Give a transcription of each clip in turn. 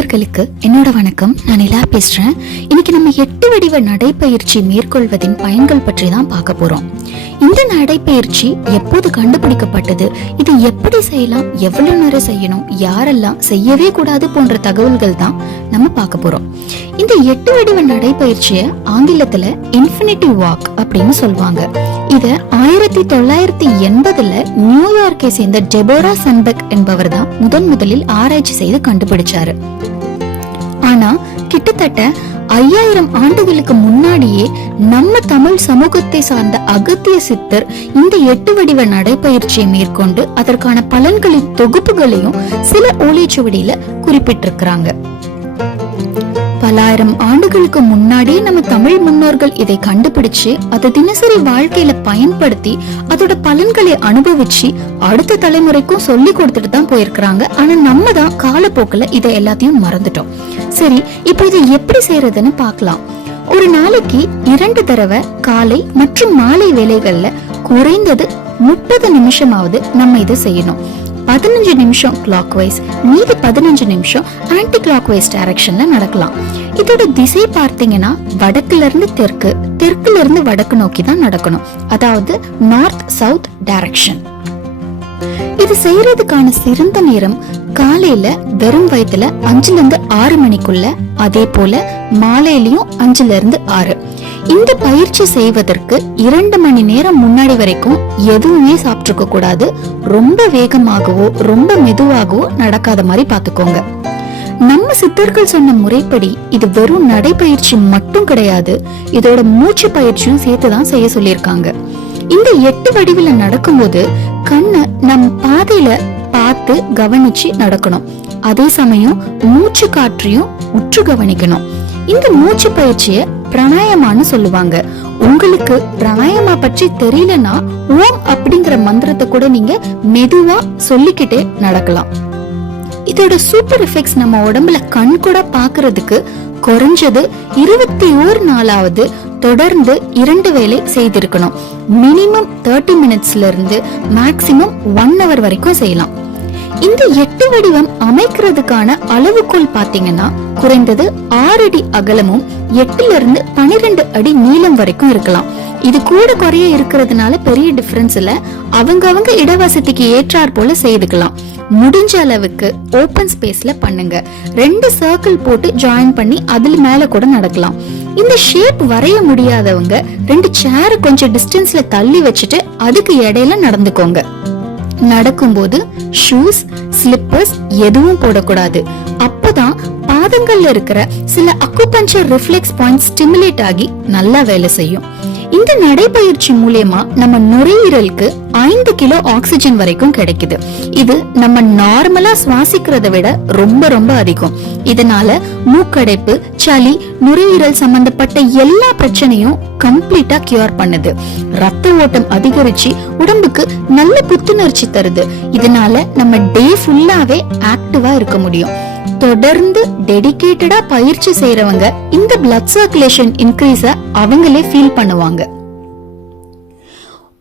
நேயர்களுக்கு என்னோட வணக்கம். நான் நிலா பேசுறேன். இன்னைக்கு நம்ம 8 வடிவ நடைப்பயிற்சி மேற்கொள்வதின் பயன்கள் பற்றி தான் பார்க்க போறோம். இந்த நடைப்பயிற்சி எப்போது கண்டுபிடிக்கப்பட்டது, இது எப்படி செய்யலாம், எவ்வளவு நேரம் செய்யணும், யாரெல்லாம் செய்யவே கூடாது போன்ற தகவல்கள் தான் நம்ம பார்க்க போறோம். இந்த 8 வடிவ நடைப்பயிற்சியை ஆங்கிலத்துல இன்ஃபினிட்டி வாக் அப்படின்னு சொல்லுவாங்க. இத 1980 நியூயார்க்கை சேர்ந்த டெபோரா சன்பெக் என்பவர் தான் முதலில் ஆராய்ச்சி செய்து கண்டுபிடிச்சாரு. ஆனா கிட்டத்தட்ட 5000 ஆண்டுகளுக்கு முன்னாடியே நம்ம தமிழ் சமூகத்தை சார்ந்த அகத்திய சித்தர் இந்த 8 வடிவ நடைப்பயிற்சியை மேற்கொண்டு அதற்கான பலன்களின் தொகுப்புகளையும் சில ஓலைச்சுவடியில குறிப்பிட்டிருக்கிறாங்க. பலாயிரம் ஆண்டுகளுக்கு முன்னாடியே நம்ம தமிழ் முன்னோர்கள் இதை கண்டுபிடிச்சு அதை தினசரி வாழ்க்கையில பயன்படுத்தி அதோட பலன்களை அனுபவிச்சு அடுத்த தலைமுறைக்கும் சொல்லி கொடுத்துட்டு தான் போயிருக்கிறாங்க. ஆனா நம்ம தான் காலப்போக்குல இதை எல்லாத்தையும் மறந்துட்டோம். சரி, இப்போ இதை எப்படி செய்யறதுன்னு பார்க்கலாம். ஒரு நாளைக்கு 2 தடவை காலை மற்றும் மாலை வேளைகள்ல குறைந்தது 30 நிமிஷமாவது நம்ம இதை செய்யணும். 15 நிமிஷம் கிளாக் வைஸ், மீதி 15 நிமிஷம் ஆன்டி கிளாக் வைஸ் டைரக்ஷன்ல நடக்கலாம். இதோட திசை பார்த்தீங்கன்னா வடக்குல இருந்து தெற்கு, தெற்குல இருந்து வடக்கு நோக்கி தான் நடக்கணும். அதாவது நார்த் சவுத் டைரக்ஷன். இது செய்யறதுக்கான சிறந்த நேரம் காலையில வெறும் வயிற்றுல 5 to 6 மணிக்குள்ள, அதே போல மாலையிலயும் 5 to 6. இந்த பயிற்சி செய்வதற்கு 2 மணி நேரம் முன்னாடி வரைக்கும் எதுவுமே சாப்பிட்டுக்க கூடாது. ரொம்ப வேகமாகவோ ரொம்ப மெதுவாகவோ நடக்காத மாதிரி பாத்துக்கோங்க. நம்ம சித்தர்கள் சொன்ன முறைப்படி இது வெறும் நடைப்பயிற்சி மட்டும் கிடையாது, இதோட மூச்சு பயிற்சியும் சேர்த்துதான் செய்ய சொல்லியிருக்காங்க. இந்த 8 வடிவில நடக்கும்போது கண்ணை நம்ம பாதையில பார்த்து கவனிச்சு நடக்கணும். அதே சமயம் மூச்சு காற்றையும் உற்று கவனிக்கணும். இந்த மூச்சு பயிற்சிய பிராணாயாமான்னு சொல்லுவாங்க. உங்களுக்கு பிராணாயாமா பற்றி தெரியலனா ஓம் அப்படிங்கிற மந்திரத்தை கூட நீங்க மெதுவா சொல்லிக்கிட்டே நடக்கலாம். இதோட சூப்பர் எஃபெக்ட்ஸ் நம்ம உடம்புல கண் கூட பாக்குறதுக்கு குறைஞ்சது 21 நாளாவது தொடர்ந்து 2 வேளை செய்திருக்கணும். மினிமம் 30 மினிட்ஸ்ல இருந்து மேக்சிமம் 1 hour வரைக்கும் செய்யலாம். இந்த 8 வடிவம் அமைக்கிறதுக்கான அளவுகோல் பாத்தீங்கன்னா குறைந்தது 6 அடி அகலமும் 8 to 12 அடி நீளம் வரைக்கும் இருக்கலாம். இது கூட குறைய இருக்கிறதுனால பெரிய டிஃபரன்ஸ் இல்ல. அவங்க இடவசதிக்கு ஏற்றாற் போல செய்துக்கலாம். முடிஞ்ச அளவுக்கு ஓபன் ஸ்பேஸ்ல பண்ணுங்க. 2 சர்க்கிள் போட்டு ஜாயின் பண்ணி அதுல மேல கூட நடக்கலாம். இந்த ஷேப் வரைய முடியாதவங்க 2 சேர் கொஞ்சம் டிஸ்டன்ஸ்ல தள்ளி வச்சுட்டு அதுக்கு இடையில நடந்துக்கோங்க. நடக்கும்போது ஷூஸ், ஸ்லிப்பர்ஸ் எதுவும் போடக்கூடாது. அப்பதான் பாதங்கள்ல இருக்கிற சில அக்குபஞ்சர் ரிஃப்ளெக்ஸ் பாயிண்ட் ஸ்டிமுலேட் ஆகி நல்லா வேலை செய்யும். இந்த நடைப்பயிற்சி மூலமா நம்ம நுரையீரலுக்கு 5 கிலோ ஆக்சிஜன் வரைக்கும் கிடைக்குது. இது நம்ம நார்மலா சுவாசிக்கிறத விட ரொம்ப அதிகம். இதனால மூக்கடைப்பு, சளி, நுரையீரல் சம்பந்தப்பட்ட எல்லா பிரச்சனையும் கம்ப்ளீட்டா கியூர் பண்ணுது. ரத்த ஓட்டம் அதிகரிச்சு உடம்புக்கு நல்ல புத்துணர்ச்சி தருது. இதனால நம்ம டே ஃபுல்லாவே ஆக்டிவா இருக்க முடியும். தொடர்ந்து டெடிகேட்டடா பயிற்சி செய்யறவங்க இந்த பிளட் சர்க்குலேஷன் இன்க்ரீஸ அவங்களே ஃபீல் பண்ணுவாங்க.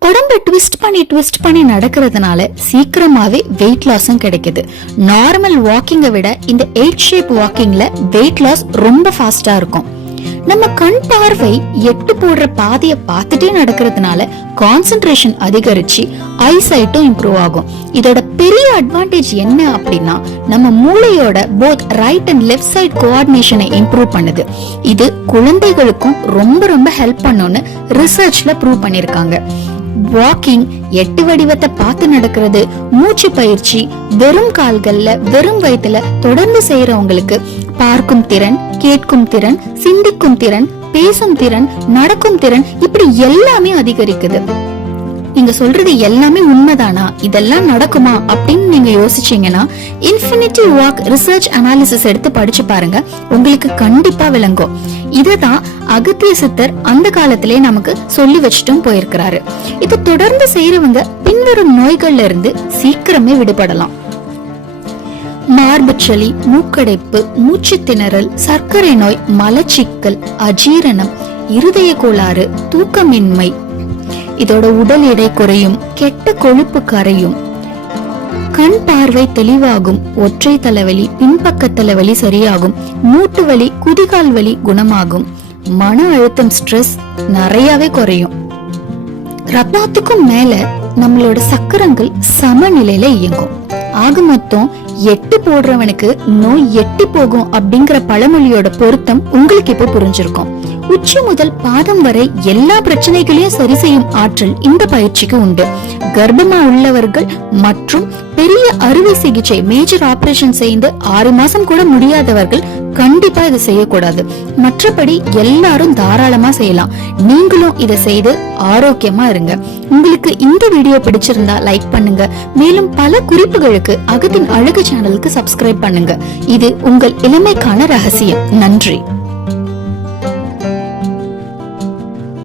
உடம்ப ட்விஸ்ட் பண்ணி நடக்கிறதுனால சீக்கிரமாவே வெயிட் லாஸும் கிடைக்குது. நார்மல் வாக்கிங்கை விட இந்த 8 ஷேப் வாக்கிங்ல வெயிட் லாஸ் ரொம்ப ஃபாஸ்டா இருக்கும். நம்ம கண் பார்வை 8 போடுற பாதைய பார்த்துட்டே நடக்கிறதுனால கான்சென்ட்ரேஷன் அதிகரிச்சு ஐசைட்டும் இம்ப்ரூவ் ஆகும். இதோட பெரிய அட்வான்டேஜ் என்ன அப்படின்னா நம்ம மூளையோட both right and left side கோஆர்டினேஷனை இம்ப்ரூவ் பண்ணுது. இது குழந்தைகளுக்கும் ரொம்ப ஹெல்ப் பண்ணும்னு ரிசர்ச்ல ப்ரூவ் பண்ணிருக்காங்க. வாக்கிங், 8 வடிவத்தை பார்த்து நடக்கிறது, மூச்சு பயிற்சி வெறும் கால்கள்ல வெறும் வயிற்றுல தொடர்ந்து செய்யறவங்களுக்கு பார்க்கும் திறன், கேட்கும் திறன், சிந்திக்கும் திறன், பேசும் திறன், நடக்கும் திறன் இப்படி எல்லாமே அதிகரிக்குது. நீங்க சொல்றது எல்லாமே உண்மைதானா, இதெல்லாம் நடக்குமா அப்படின்னு நீங்க யோசிச்சீங்கன்னா இன்ஃபினிட்டி வாக் ரிசர்ச் அனாலிசிஸ் எடுத்து படிச்சு பாருங்க. உங்களுக்கு கண்டிப்பா விளங்கும். இதுதான் அகத்திய சித்தர் அந்த காலத்திலே நமக்கு சொல்லி வச்சுட்டும் போயிருக்கிறாரு. இது தொடர்ந்து செய்யறவங்க பின்வரும் நோய்கள்ல இருந்து சீக்கிரமே விடுபடலாம். மார்புச்சளி, மூக்கடைப்பு, மூச்சு திணறல், சர்க்கரை நோய், மலச்சிக்கல், அஜீரணம், இருதய கோளாறு, தூக்கமின்மை, இதோட உடல் எடை குறையும், கெட்ட கொழுப்பு கரையும், கண் பார்வை தெளிவாகும், ஒற்றை தலைவலி, பின்பக்க தலைவலி சரியாகும், மூட்டு வலி, குதிகால் வலி குணமாகும், மன அழுத்தம் ஸ்ட்ரெஸ் நிறையவே குறையும். ரத்தத்துக்கும் மேல நம்மளோட சக்கரங்கள் சமநிலையில இயங்கும். ஆக மொத்தம் எட்டி போடுறவனுக்கு நோய் எட்டி போகும் அப்படிங்கிற பழமொழியோட பொருத்தம் உங்களுக்கு இப்ப புரிஞ்சிருக்கும். உச்சி முதல் பாதம் வரை எல்லா பிரச்சனைகளையும் சரி செய்யும் ஆற்றல் இந்த பயிற்சிக்கு உண்டு. கர்ப்பமா உள்ளவர்கள் மற்றும் பெரிய அறுவை சிகிச்சை மேஜர் ஆபரேஷன் செய்து 6 மாசம் கூட முடியாதவர்கள் கண்டிப்பா இதை செய்யக்கூடாது. மற்றபடி எல்லாரும் தாராளமா செய்யலாம். நீங்களும் இதை செய்து ஆரோக்கியமா இருங்க. உங்களுக்கு இந்த வீடியோ பிடிச்சிருந்தா லைக் பண்ணுங்க. மேலும் பல குறிப்புகளுக்கு அகத்தின் அழகு சேனலுக்கு சப்ஸ்கிரைப் பண்ணுங்க. இது உங்கள் இளமைக்கான ரகசியம். நன்றி.